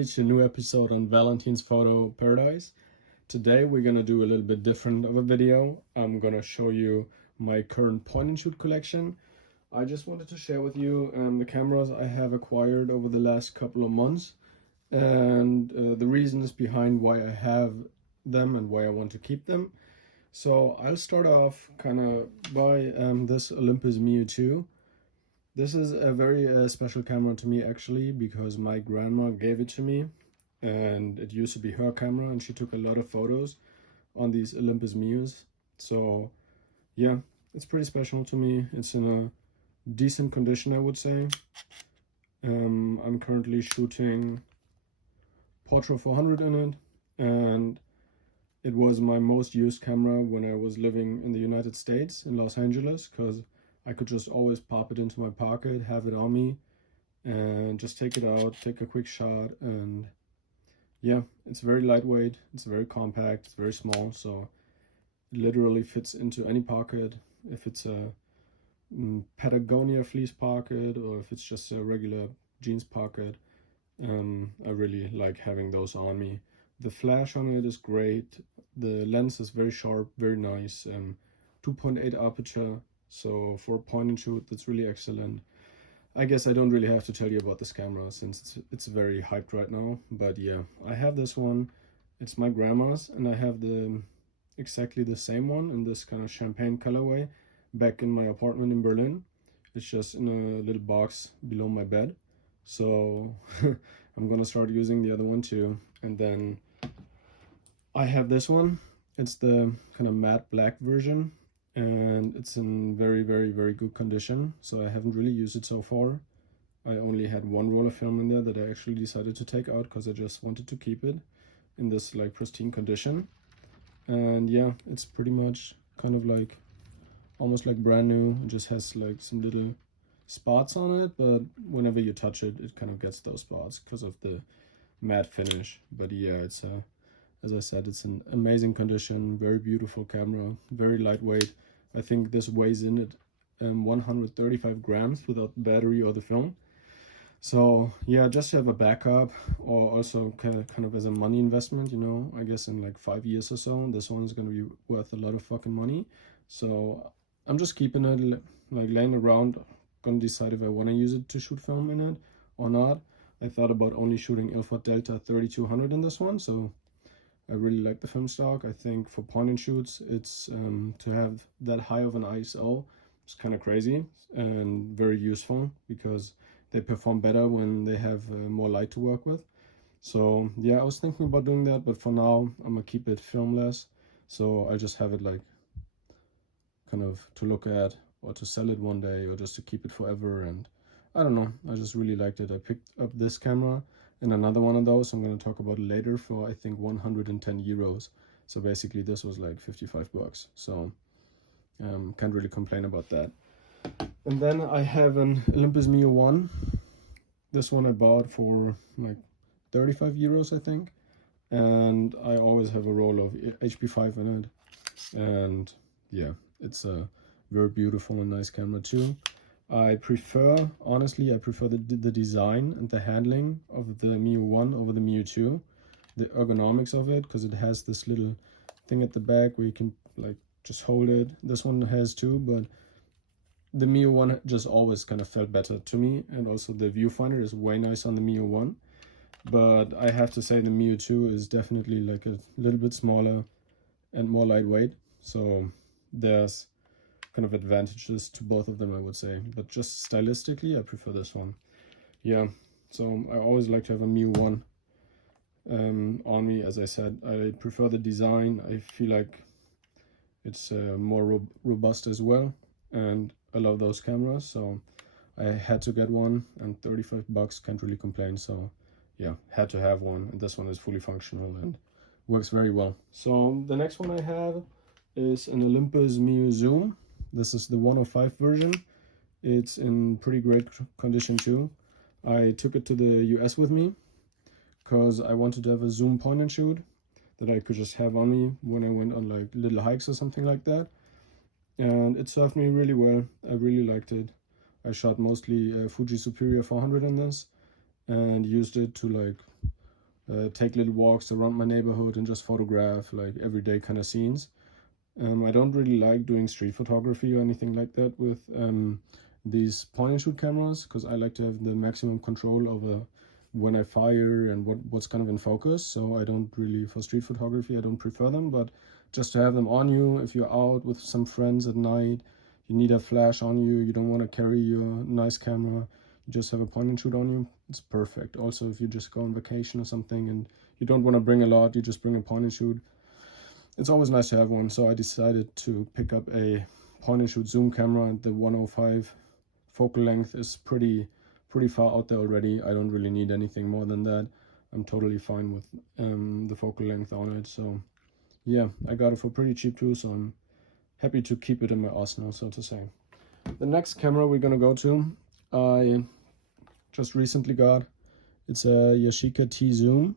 everybody to a new episode on Valentine's Photo Paradise. Today we're gonna do a little bit different of a video. I'm gonna show you my current point and shoot collection. I just wanted to share with you the cameras I have acquired over the last couple of months and the reasons behind why I have them and why I want to keep them. So I'll start off kind of by this Olympus MIU2. This is a very special camera to me actually, because my grandma gave it to me and it used to be her camera and she took a lot of photos on these Olympus MIUs. So yeah, it's pretty special to me. It's in a decent condition, I would say. I'm currently shooting Portra 400 in it, and it was my most used camera when I was living in the United States in Los Angeles, because I could just always pop it into my pocket, have it on me, and just take it out, take a quick shot. And yeah, it's very lightweight, it's very compact, it's very small, so it literally fits into any pocket. If it's a Patagonia fleece pocket or if it's just a regular jeans pocket, I really like having those on me. The flash on it is great, the lens is very sharp, very nice, 2.8 aperture. So for point and shoot, that's really excellent. I guess I don't really have to tell you about this camera since it's very hyped right now. But yeah, I have this one. It's my grandma's, and I have exactly the same one in this kind of champagne colorway back in my apartment in Berlin. It's just in a little box below my bed. So I'm gonna start using the other one too. And then I have this one. It's the kind of matte black version, and it's in very good condition, so I haven't really used it so far. I only had one roll of film in there that I actually decided to take out because I just wanted to keep it in this like pristine condition. And yeah, it's pretty much kind of like almost like brand new. It just has like some little spots on it, but whenever you touch it, it kind of gets those spots because of the matte finish. But yeah, it's as I said, it's an amazing condition, very beautiful camera, very lightweight. I think this weighs in at 135 grams without the battery or the film. So yeah, just to have a backup, or also kind of as a money investment, you know, I guess in like 5 years or so, this one's gonna be worth a lot of fucking money. So I'm just keeping it like laying around, gonna decide if I want to use it to shoot film in it or not. I thought about only shooting Ilford Delta 3200 in this one, so I really like the film stock. I think for point and shoots, it's to have that high of an ISO, it's kind of crazy and very useful because they perform better when they have more light to work with. So yeah, I was thinking about doing that, but for now I'm gonna keep it filmless. So I just have it like kind of to look at or to sell it one day or just to keep it forever. And I don't know, I just really liked it. I picked up this camera and another one of those I'm going to talk about later for I think 110 euros. So basically this was like 55 bucks. So can't really complain about that. And then I have an Olympus MIU1. This one I bought for like 35 euros, I think. And I always have a roll of HP5 in it. And yeah, it's a very beautiful and nice camera too. Honestly, I prefer the design and the handling of the MIU1 over the MIU2. The ergonomics of it, because it has this little thing at the back where you can like just hold it. This one has too, but the MIU1 just always kind of felt better to me. And also the viewfinder is way nice on the MIU1. But I have to say the MIU2 is definitely like a little bit smaller and more lightweight. So there's kind of advantages to both of them, I would say, but just stylistically I prefer this one. Yeah, so I always like to have a MIU1 on me. As I said, I prefer the design. I feel like it's more robust as well, and I love those cameras, so I had to get one, and 35 bucks, can't really complain. So yeah, had to have one, and this one is fully functional and works very well. So the next one I have is an Olympus MIU Zoom. This is the 105 version. It's in pretty great condition too. I took it to the US with me because I wanted to have a zoom point and shoot that I could just have on me when I went on like little hikes or something like that. And it served me really well. I really liked it. I shot mostly Fuji Superior 400 in this and used it to like take little walks around my neighborhood and just photograph like everyday kind of scenes. I don't really like doing street photography or anything like that with these point and shoot cameras, because I like to have the maximum control over when I fire and what's kind of in focus. So I don't really, for street photography, I don't prefer them, but just to have them on you if you're out with some friends at night, you need a flash on you, you don't want to carry your nice camera, you just have a point and shoot on you, it's perfect. Also, if you just go on vacation or something and you don't want to bring a lot, you just bring a point and shoot, it's always nice to have one. So I decided to pick up a point and shoot zoom camera, and the 105 focal length is pretty far out there already. I don't really need anything more than that. I'm totally fine with the focal length on it. So yeah, I got it for pretty cheap too, so I'm happy to keep it in my arsenal, so to say. The next camera we're gonna go to, I just recently got. It's a Yashica T Zoom,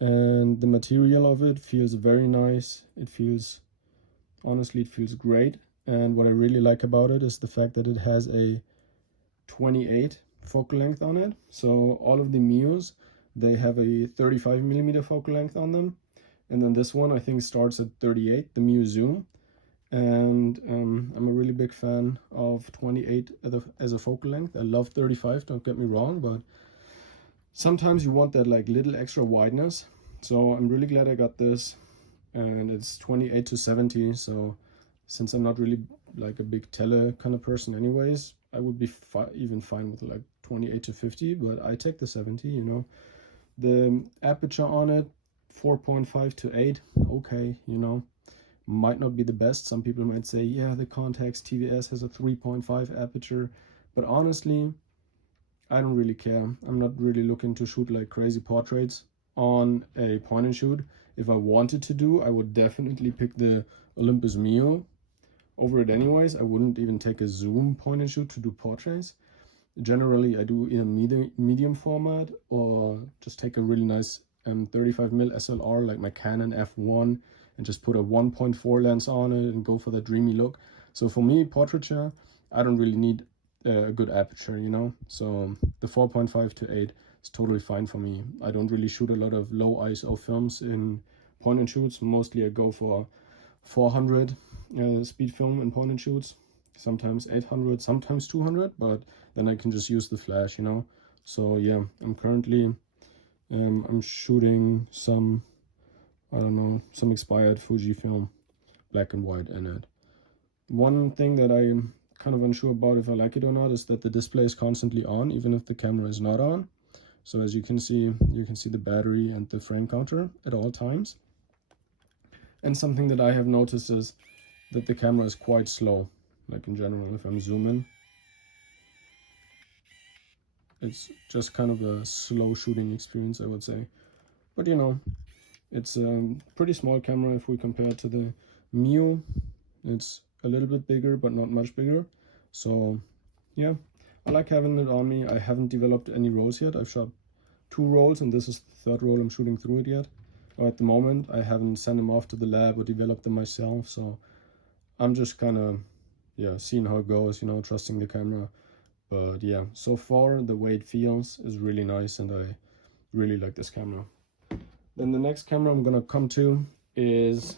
and the material of it feels very nice. It feels, honestly, it feels great. And what I really like about it is the fact that it has a 28 focal length on it. So all of the Mios, they have a 35mm focal length on them, and then this one I think starts at 38, the Mio Zoom. And I'm a really big fan of 28 as a focal length. I love 35, don't get me wrong, but sometimes you want that like little extra wideness. So I'm really glad I got this, and it's 28 to 70. So since I'm not really like a big tele kind of person anyways, I would be even fine with like 28 to 50, but I take the 70, you know. The aperture on it, 4.5 to 8, okay, you know, might not be the best. Some people might say, yeah, the Contax TVS has a 3.5 aperture, but honestly, I don't really care. I'm not really looking to shoot like crazy portraits on a point and shoot. If I wanted to do, I would definitely pick the Olympus Mio over it anyways. I wouldn't even take a zoom point and shoot to do portraits. Generally, I do in a medium format, or just take a really nice 35mm SLR like my Canon F1 and just put a 1.4 lens on it and go for that dreamy look. So for me, portraiture, I don't really need a good aperture, you know. So the 4.5 to 8 is totally fine for me. I don't really shoot a lot of low ISO films in point and shoots. Mostly I go for 400 speed film in point and shoots, sometimes 800, sometimes 200, but then I can just use the flash, you know. So yeah, I'm currently I'm shooting some, I don't know, some expired Fujifilm black and white in it. One thing that I'm kind of unsure about if I like it or not is that the display is constantly on even if the camera is not on. So as you can see the battery and the frame counter at all times. And something that I have noticed is that the camera is quite slow. Like in general, if I'm zooming, it's just kind of a slow shooting experience, I would say. But you know, it's a pretty small camera if we compare it to the Mio. It's a little bit bigger, but not much bigger. So yeah, I like having it on me. I haven't developed any rolls yet. I've shot 2 rolls, and this is the 3rd roll I'm shooting through it yet. Or at the moment, I haven't sent them off to the lab or developed them myself. So I'm just kind of, yeah, seeing how it goes, you know, trusting the camera. But yeah, so far the way it feels is really nice, and I really like this camera. Then the next camera I'm gonna come to is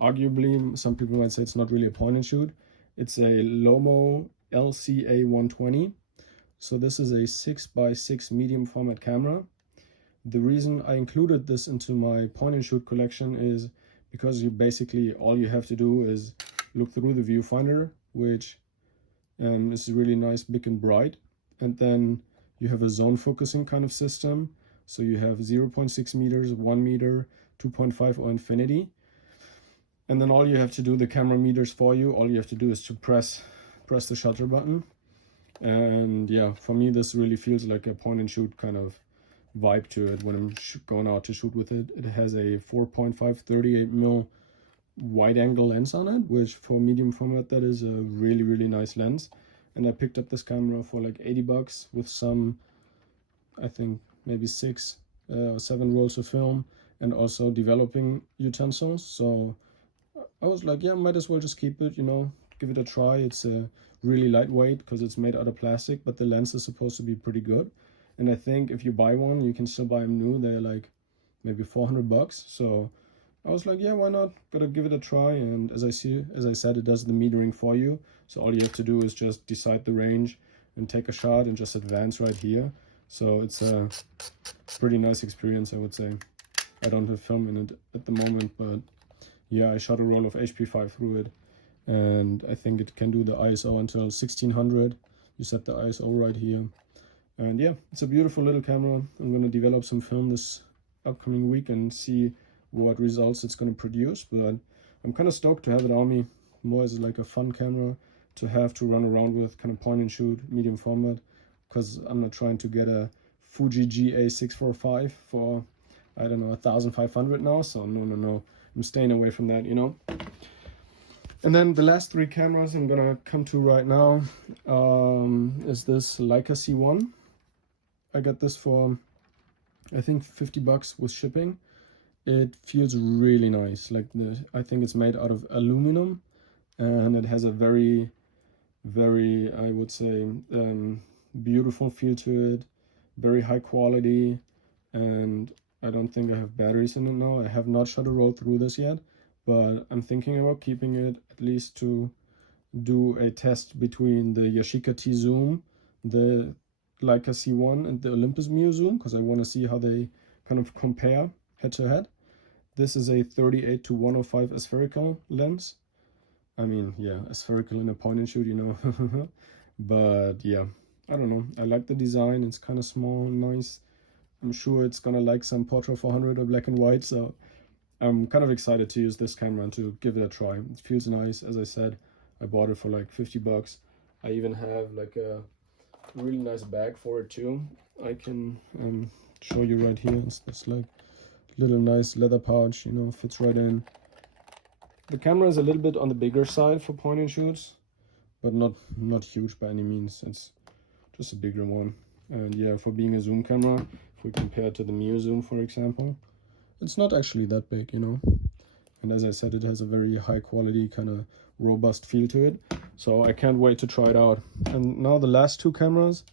arguably, some people might say it's not really a point and shoot. It's a Lomo LC-A 120. So this is a 6x6 medium format camera. The reason I included this into my point and shoot collection is because you basically, all you have to do is look through the viewfinder, which is really nice, big and bright. And then you have a zone focusing kind of system. So you have 0.6 meters, 1 meter, 2.5 or infinity. And then all you have to do, the camera meters for you, all you have to do is to press the shutter button. And yeah, for me this really feels like a point and shoot kind of vibe to it when I'm going out to shoot with it. It has a 4.5 38mm wide angle lens on it, which for medium format, that is a really nice lens. And I picked up this camera for like 80 bucks with some, I think maybe 6 or 7 rolls of film and also developing utensils. So I was like, yeah, might as well just keep it, you know, give it a try. It's really lightweight because it's made out of plastic, but the lens is supposed to be pretty good. And I think if you buy one, you can still buy them new. They're like maybe $400. So I was like, yeah, why not? Gotta give it a try. And as I said, it does the metering for you. So all you have to do is just decide the range and take a shot and just advance right here. So it's a pretty nice experience, I would say. I don't have film in it at the moment, but yeah, I shot a roll of HP5 through it, and I think it can do the ISO until 1600. You set the ISO right here. And yeah, it's a beautiful little camera. I'm going to develop some film this upcoming week and see what results it's going to produce, but I'm kind of stoked to have it on me, more as like a fun camera to have to run around with, kind of point and shoot, medium format, because I'm not trying to get a Fuji GA645 for, I don't know, 1,500 now, so no, I'm staying away from that, you know. And then the last three cameras I'm gonna come to right now is this Leica C1. I got this for, I think, $50 with shipping. It feels really nice. Like I think it's made out of aluminum, and it has a very, I would say, beautiful feel to it. Very high quality, and I don't think I have batteries in it now. I have not shot a roll through this yet, but I'm thinking about keeping it at least to do a test between the Yashica T Zoom, the Leica C1, and the Olympus Zoom, because I want to see how they kind of compare head to head. This is a 38-105 aspherical lens. I mean, yeah, aspherical in a point and shoot, you know. But yeah, I don't know. I like the design. It's kind of small, nice. I'm sure it's gonna like some Portra 400 or black and white, so I'm kind of excited to use this camera and to give it a try. It feels nice. As I said, I bought it for like $50. I even have like a really nice bag for it too. I can show you right here. It's this like little nice leather pouch, you know, fits right in. The camera is a little bit on the bigger side for point and shoots, but not huge by any means. It's just a bigger one. And yeah, for being a zoom camera, if we compare it to the Zoom, for example, it's not actually that big, you know. And as I said, it has a very high quality, kind of robust feel to it. So I can't wait to try it out. And now the last two cameras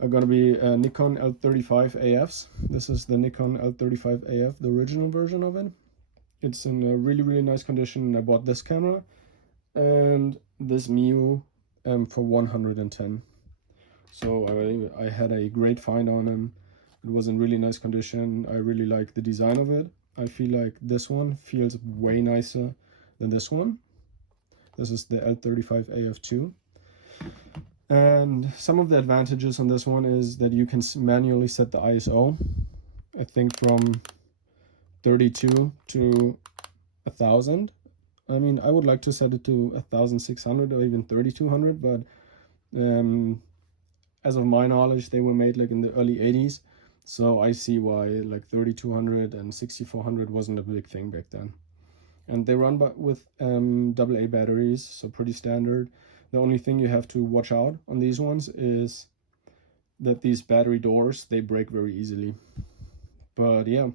are gonna be Nikon L35AFs. This is the Nikon L35AF, the original version of it. It's in a really nice condition. I bought this camera and this for 110. So I had a great find on him. It was in really nice condition. I really like the design of it. I feel like this one feels way nicer than this one. This is the L35AF2. And some of the advantages on this one is that you can manually set the ISO. I think from 32 to 1000. I mean, I would like to set it to 1600 or even 3200, but as of my knowledge, they were made like in the early 80s. So I see why like 3200 and 6400 wasn't a big thing back then. And they run with AA batteries, so pretty standard. The only thing you have to watch out on these ones is that these battery doors, they break very easily. But yeah,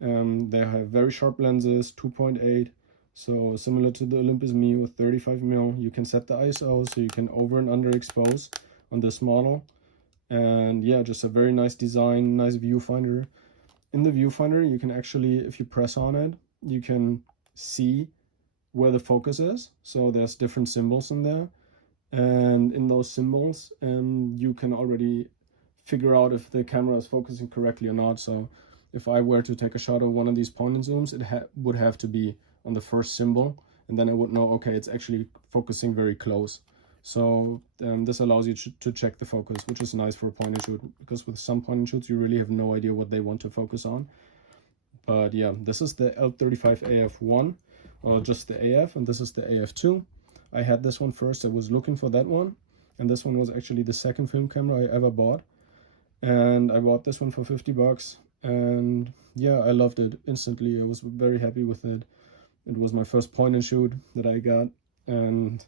they have very sharp lenses, 2.8. So similar to the Olympus with 35mm, you can set the ISO so you can over and underexpose on this model. And yeah, just a very nice design, nice viewfinder. In the viewfinder, you can actually, if you press on it, you can see where the focus is. So there's different symbols in there. And in those symbols, you can already figure out if the camera is focusing correctly or not. So if I were to take a shot of one of these point and zooms, it would have to be on the first symbol. And then I would know, okay, it's actually focusing very close. So this allows you to check the focus, which is nice for a point and shoot, because with some point and shoots, you really have no idea what they want to focus on. But yeah, this is the L35AF1, or just the AF, and this is the AF2. I had this one first. I was looking for that one, and this one was actually the second film camera I ever bought. And I bought this one for $50, and yeah, I loved it instantly. I was very happy with it. It was my first point and shoot that I got, and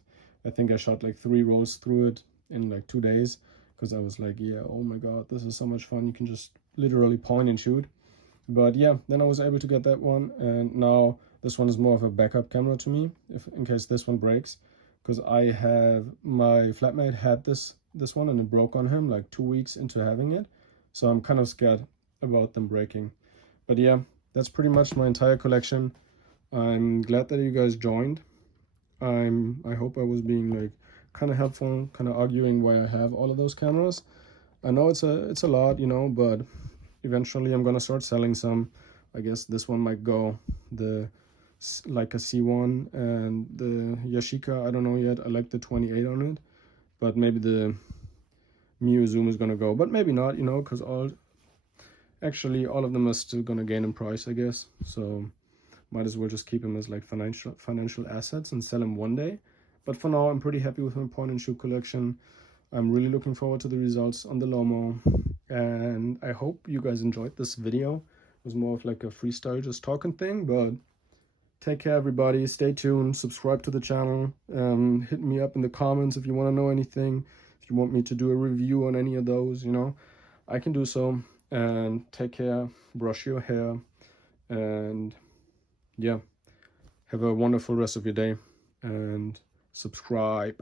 I think I shot like 3 rolls through it in like 2 days, because I was like, yeah, oh my god, this is so much fun. You can just literally point and shoot. But yeah, then I was able to get that one, and now this one is more of a backup camera to me, in case this one breaks, because I have, my flatmate had this this one, and it broke on him like 2 weeks into having it. So I'm kind of scared about them breaking. But yeah, that's pretty much my entire collection. I'm glad that you guys joined. I hope I was being like kind of helpful, kind of arguing why I have all of those cameras. I know it's a lot, you know, but eventually I'm gonna start selling some. I guess this one might go, the Leica C1 and the Yashica, I don't know yet. I like the 28 on it, but maybe the Zoom is gonna go, but maybe not, you know, because actually all of them are still gonna gain in price, I guess. So might as well just keep them as like financial assets and sell them one day. But for now, I'm pretty happy with my point and shoot collection. I'm really looking forward to the results on the Lomo, and I hope you guys enjoyed this video. It was more of like a freestyle, just talking thing, but take care, everybody. Stay tuned, subscribe to the channel, hit me up in the comments if you want to know anything. If you want me to do a review on any of those, you know, I can do so. And take care, brush your hair, and yeah, have a wonderful rest of your day, and subscribe.